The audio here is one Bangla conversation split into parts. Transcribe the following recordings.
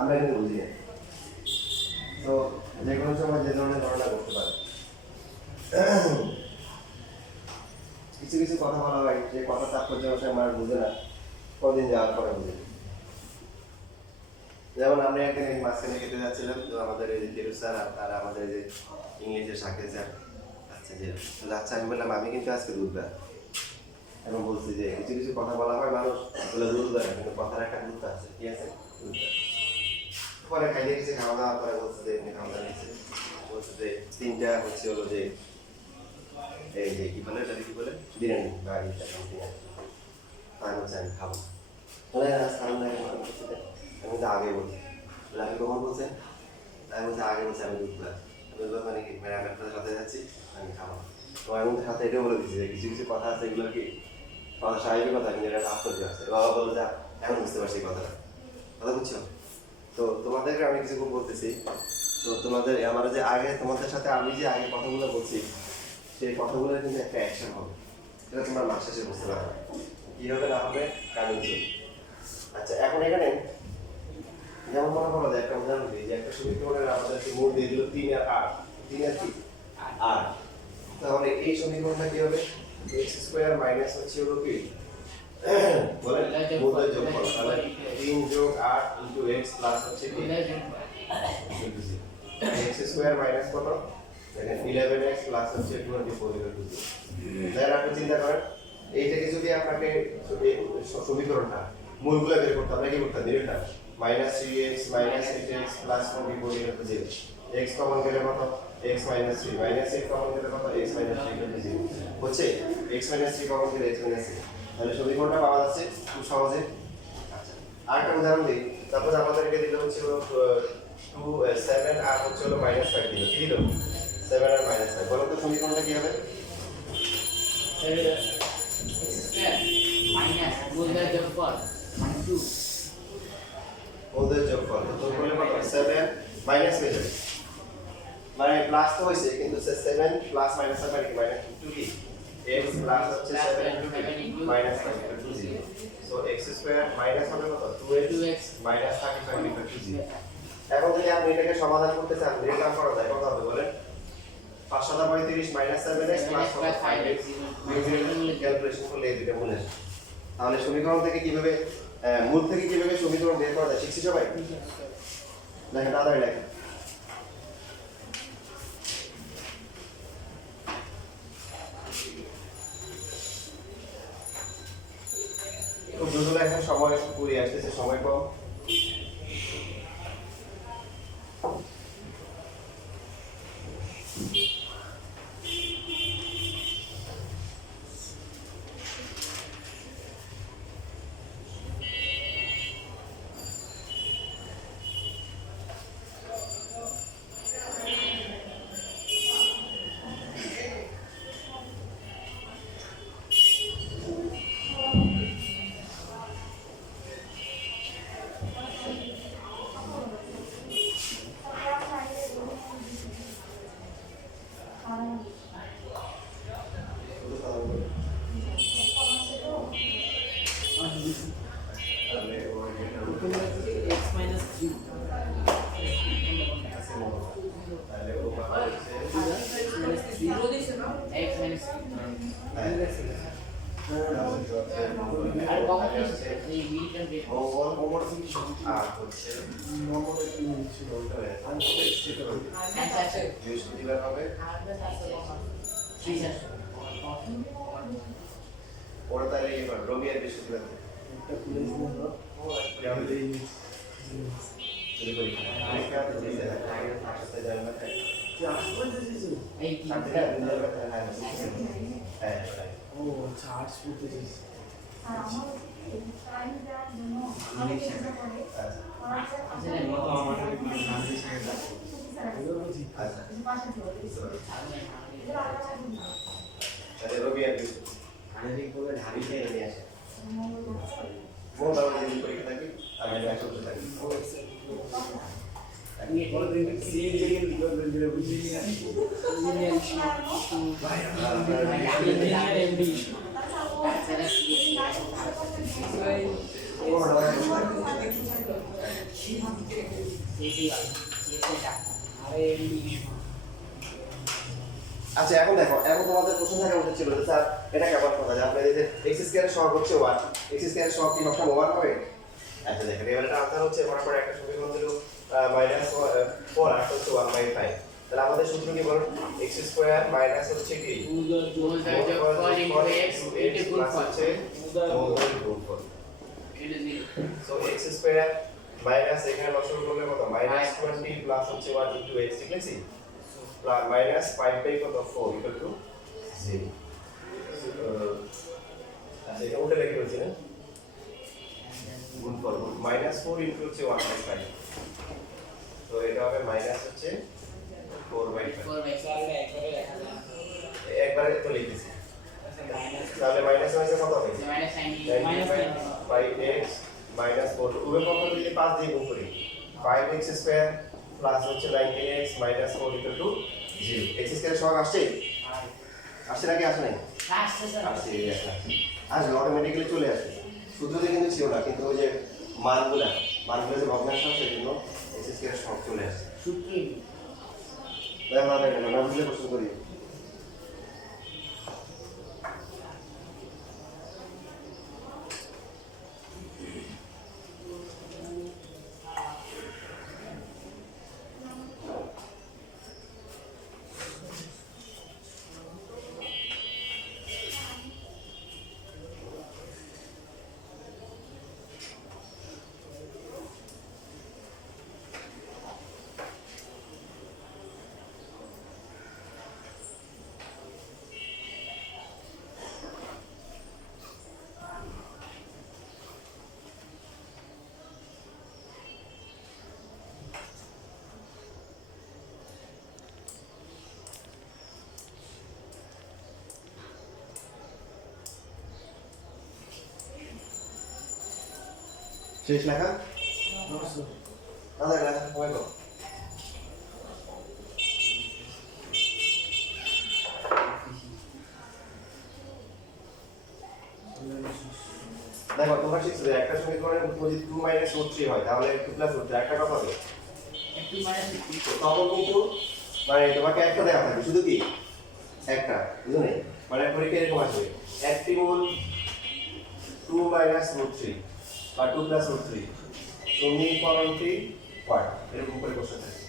আমরা কিন্তু বুঝি না। তো যে কোনো সময় যে ধরনের ঘটনা করতে পারে। কিছু কিছু কথা বলা হয় যে কথা তাৎপর্য আমার বুঝে না, কদিন যাওয়ার পরে বুঝে। যেমন আমরা একদিন এই মাঝখানে খেতে যাচ্ছিলাম, তো আমাদের এই যে ফিরোজ স্যার আর আমাদের যে ইংলিশের শাকের স্যার আচ্ছা যে যাচ্ছে, আমি বললাম আমি কিন্তু আজকে দুধবার। এখন বলছি যে কিছু কিছু কথা বলা হয় মানুষ বলে দুধবার, কিন্তু কথার একটা গুরুত্ব আছে, কি আছে দুধবার। পরে খাইয়ে গেছে, খাওয়া দাওয়ার পরে বলছে যে এমনি খাওয়া দাওয়া নিচ্ছে, বলছে যে তিনটা হচ্ছে হলো যে এই যে কি বলে এটা কি বলে বিরিয়ানি বা ইটা বিরিয়ানি, আমি হচ্ছে আমি খাবো। বলে সালাম লাগে আমি তো আগে বলছি, বলে আমি কখন বলছেন, আমি বলছি আগে বলছি আমি দুধবার। দুধবার মানে কি মানে আমি আপনাদের সাথে যাচ্ছি, আমি খাবো। তো আমি সাথে এটাও বলে দিচ্ছি যে কিছু কিছু কথা আছে এগুলো কি কথা স্বাভাবিক কথা, কিন্তু এটা তাৎপর্য আছে। বাবা বললো যা এখন বুঝতে পারছি এই কথাটা, কথা বুঝছো? তো তোমাদেরকে আমি কিছু বলতেছি। তো তোমাদের আমার যে আগে তোমাদের সাথে আমি যে আগে কথাগুলো বলছি, সেই কথাগুলোর কিন্তু একটা অ্যাকশন হবে, সেটা তোমরা মাস শেষে বুঝতে পারবে কি হবে না হবে কারণ। আচ্ছা এখন এখানে যেমন মনে করো যে একটা উদাহরণ দিই, যে একটা সমীকরণের আমাদেরকে মূল দিয়ে দিল 3 আর 8, 3 আর কি 8, তাহলে এই সমীকরণটা কি হবে x² মাইনাস হচ্ছে হলো কি বলেন মূলের যোগফল, তাহলে 3 যোগ 8 ইনটু x প্লাস হচ্ছে কি x² মাইনাস কত দেখেন 11x প্লাস হচ্ছে 24 তাহলে আপনি চিন্তা করেন এইটাকে যদি আপনাকে সমীকরণটা মূলগুলো বের করতে আমরা কি করতাম নির্ণয় minus 3x minus 8x plus 24 0 x common গেলে কত x মাইনাস 3 মাইনাস 8 কমন গেলে কত x মাইনাস 3 0 হচ্ছে x মাইনাস 3 কমন গেলে x মাইনাস 3, তাহলে সমীকরণটা পাওয়া যাচ্ছে খুব সহজে। আচ্ছা আরেকটা উদাহরণ দিই, তারপর আমাদেরকে দিতে হচ্ছে 2 7 আর হচ্ছে হলো মাইনাস 5 দিল, কি দিল 7 আর মাইনাস 5, বলো তো সমীকরণটা কি হবে মাইনাস মূলদের যোগফল মানে 2 ওদের যোগফল তো বলে কত 7 মাইনাস হয়ে যাবে, মানে প্লাস তো হইছে কিন্তু 7 প্লাস মাইনাস আর মানে কি মাইনাস 2 কি x প্লাস হচ্ছে 7 into minus 5 equal to 0, so x² minus হবে কত 2x মাইনাস 35 ইকুয়াল টু 0। এখন যদি আপনি এটাকে সমাধান করতে চান রিটার্ন করা যায় কত হবে বলেন 535 minus 7x plus 5x calculation করলে এই দুটো মনে আসে। তাহলে সমীকরণ থেকে কিভাবে মূল থেকে কিভাবে সমীকরণ বের করা যায় শিখছি সবাই? দেখেন তাড়াতাড়ি লেখেন। খুব দ্রুত লেখেন, সময় পুরিয়ে আসতেছে, সময় কম। ওরা তাহলে এবার রবি আর বৃহস্পতিবার রবি আর বৃহস্পতি মঙ্গলবার দিন পরীক্ষা থাকি আর আমি একসাথে থাকি। सीसी वाला सीसी का अरे एमडी আচ্ছা এখন দেখো, এখন তোমাদের প্রশ্ন থাকা উচিত ছিল যে স্যার এটা কেমন কথা যে আপনাদের যে এক্স স্কয়ারের সহগ হচ্ছে 1, এক্স স্কয়ারের সহগ কি সবসময় 1 হবে? আচ্ছা দেখেন এবার এটা আনসার হচ্ছে মনে করে একটা সমীকরণ দিল -4 আর হচ্ছে 1/5, তাহলে আমাদের সূত্র কি বলুন? এক্স স্কয়ার মাইনাস হচ্ছে কি whole that fall into x it is good plus for হচ্ছে মূলদয় গুণফল। It is 0 so x square minus এখানে লসাগু করলে কত? -20 প্লাস হচ্ছে 1 ইনটু এক্স, ঠিক আছে? প্লাস মাইনাস 5 বাই কত 4 ইকুয়াল টু 0। আচ্ছা এটা উল্টে লিখে বলছি না, গুণফল -4 ইনটু হচ্ছে 1/5, তো এটা হবে মাইনাস হচ্ছে 4/5। 4 बाय 4 में একবারে লেখা যায় একবারে তো লিখতেছি, তাহলে মাইনাস হচ্ছে কত হবে? माइनस साइन 5x মাইনাস 4 উভয় পক্ষ যদি 5 দিয়ে গুণ করি 5x স্কয়ার প্লাস হচ্ছে 19x minus 4 equal to 0। x square সহগ আসছে? আসছে নাকি আসে নাই? लास्ट सर আসছে, এই একটা আসলে অটোমেটিক্যালি চলে আসে। সূত্রতে কিন্তু ছিল না, কিন্তু ওই যে মানগুলো যে ভগ্নাংশ আছে সেজন্য x স্কয়ার সহগ চলে আসছে। सूत्र তাই আমরা এটা না বুঝলে প্রশ্ন করি। শেষ লেখা? আধা লেখা কমে গো। দেখো তোমরা শিখছো যে একটা সমীকরণের যদি 2 √3 হয় তাহলে 2 √3 একটা কত হবে? একটু মাইনাস তো তখন কিন্তু মানে তোমাকে একটা দেওয়া থাকবে, শুধু কি একটা, বুঝো নাই? মানে পরীক্ষা এরকম আসবে একটি মূল 2 √3 বা 2 √3 সমীকরণটি হয়, এরকম করে কোশ্চেন থাকে।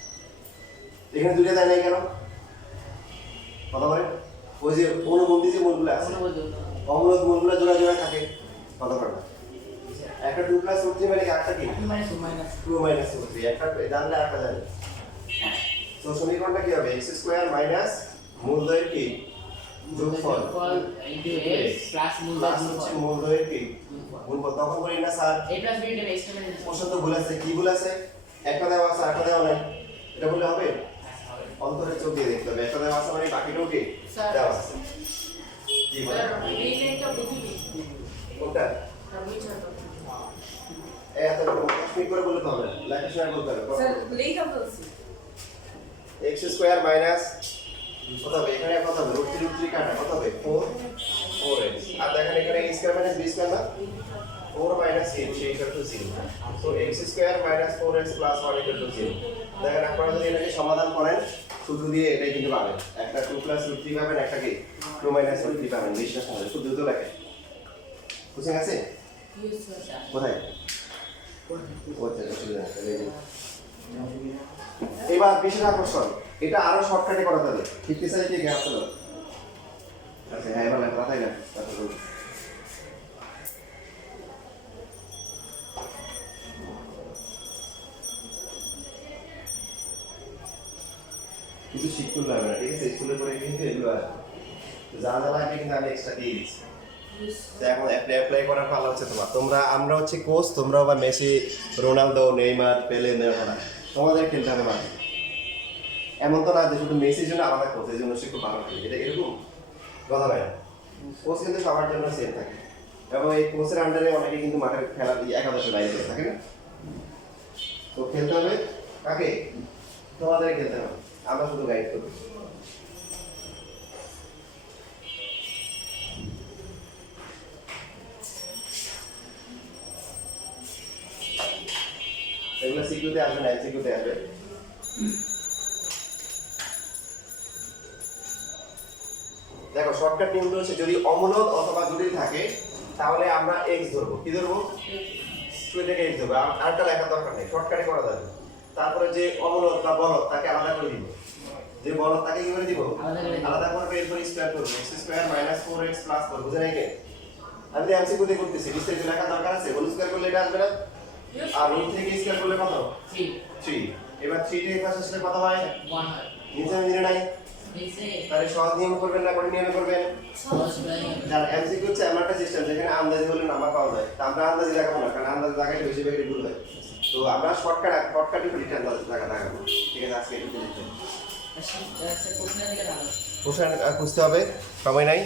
এখানে দুইটা দেয় নাই কেন? কথা বলেন, ওই যে অনুবন্ধী যে মূলগুলো আছে অমূলক মূলগুলো জোড়া জোড়া থাকে, কথা বলেন একটা 2 √3 মানে একটা কি माइनस 2 √3, একটা জানলে একটা জানি। তো সমীকরণটা কি হবে? x স্কয়ার মাইনাস মূলদয়ের কি যোগফল फॉल इनटू एक्स प्लस मूल প্লাস হচ্ছে মূলদয়ের কি গুণফল। তখন বলি না sir a plus b into x में প্রশ্ন তো ভুল আছে, কি ভুল আছে? একটা দেওয়া আছে একটা দেওয়া নাই, এটা বললে হবে? অন্তরে চোখ দিয়ে দেখতে হবে, একটা দেওয়া আছে মানে বাকিটাও কি স্যার, দেওয়া আছে। কি বলে এই লাইনটা বুঝিনি কোনটা? আমি জানো এত কসমিক করে বলতে হবে, লেখার সময় বলতে হবে। স্যার লেখা বলছি x স্কয়ার মাইনাস কত হবে? এখানে কত হবে? √3 কাটা কত হবে? 4x। আর দেখেন এখানে a square minus b square না, 4 minus a equal to 0। So x square minus 4x plus 1 equal to 0। দেখেন আপনারা যদি এটাকে সমাধান করেন সূত্র দিয়ে এটাই কিন্তু পাবেন, একটা 2 √3 পাবেন, একটা কি 2 √3 পাবেন। বিশ্বাস না খুব দ্রুত লেখেন, বুঝে গেছে? ইয়েস স্যার কোথায়? এবার বিশেষ আকর্ষণ, এটা আরো শর্টকাটে করা যাবে। 50 সাইজ থেকে গ্যাপ হলো। আচ্ছা হ্যাঁ এবার লেখা তাই না? কিছু শিখতে লাগবে না, ঠিক আছে? স্কুলে পড়ে কিন্তু এগুলো আসবে, যা যা লাগবে কিন্তু আমি এক্সট্রা দিয়ে দিচ্ছি। তো এখন অ্যাপ্লাই করার পালা হচ্ছে তোমার। আমরা হচ্ছে কোচ, তোমরা আবার মেসি, রোনালদো, নেইমার, পেলে, মেরাডোনা, তোমাদের খেলতে হবে মাঠে। এমন তো না যে শুধু মেসির জন্য আলাদা কোচ, এই জন্য সে খুব ভালো খেলে, এটা এরকম কথা নয়। কোচ কিন্তু সবার জন্য সেম থাকে, এবং এই কোচের আন্ডারে অনেকে কিন্তু মাঠের খেলার একাদশে লাইন করে থাকে না। তো খেলতে হবে কাকে? তোমাদের খেলতে হবে, আমরা শুধু গাইড করবো। এগুলো সিকিউতে আসবে না, এমসিকিউতে আসবে। দেখো শর্টকাট নিয়মটা হচ্ছে যদি অমূলদ অথবা জটিল থাকে তাহলে আমরা এক্স ধরবো। কি ধরবো? 2 থেকে এক্স ধরবো। আরেকটা লেখার দরকার নেই, শর্টকাটে করা যাবে। তারপরে যে অমূলদ বা বলদ তাকে আলাদা করে দিব। যে বলদ তাকে কি করে দিব? আলাদা করে এরপর স্কয়ার করব। x square minus 4x plus 4 বুঝে নাই কে? আমি তো এমসিকিউ তে করতেছি, বিস্তারিত লেখার দরকার আছে? হোল স্কয়ার করলে এটা আসবে না? আর রুট থেকে স্কয়ার করলে কত? 3। এবার 3 থেকে পাশে আসলে কত হয়? 1 হয় নিচে মিলে নাই? নিচে তাহলে সহজ নিয়ম করবেন না কোন নিয়মে করবেন? যারা এমসিকিউ হচ্ছে এমন একটা সিস্টেম যেখানে আন্দাজে বলে নাম্বার পাওয়া যায়। তা আমরা আন্দাজে দেখাবো না, কারণ আন্দাজে দেখাইলে বেশি বেশি ভুল হয়। তো আমরা শর্টকাটই রিটার্ন দেখাবো। ঠিক আছে, আজকে এটা দিতে প্রশ্নের দিকে ভালো প্রশ্ন খুঁজতে হবে, সময় নাই।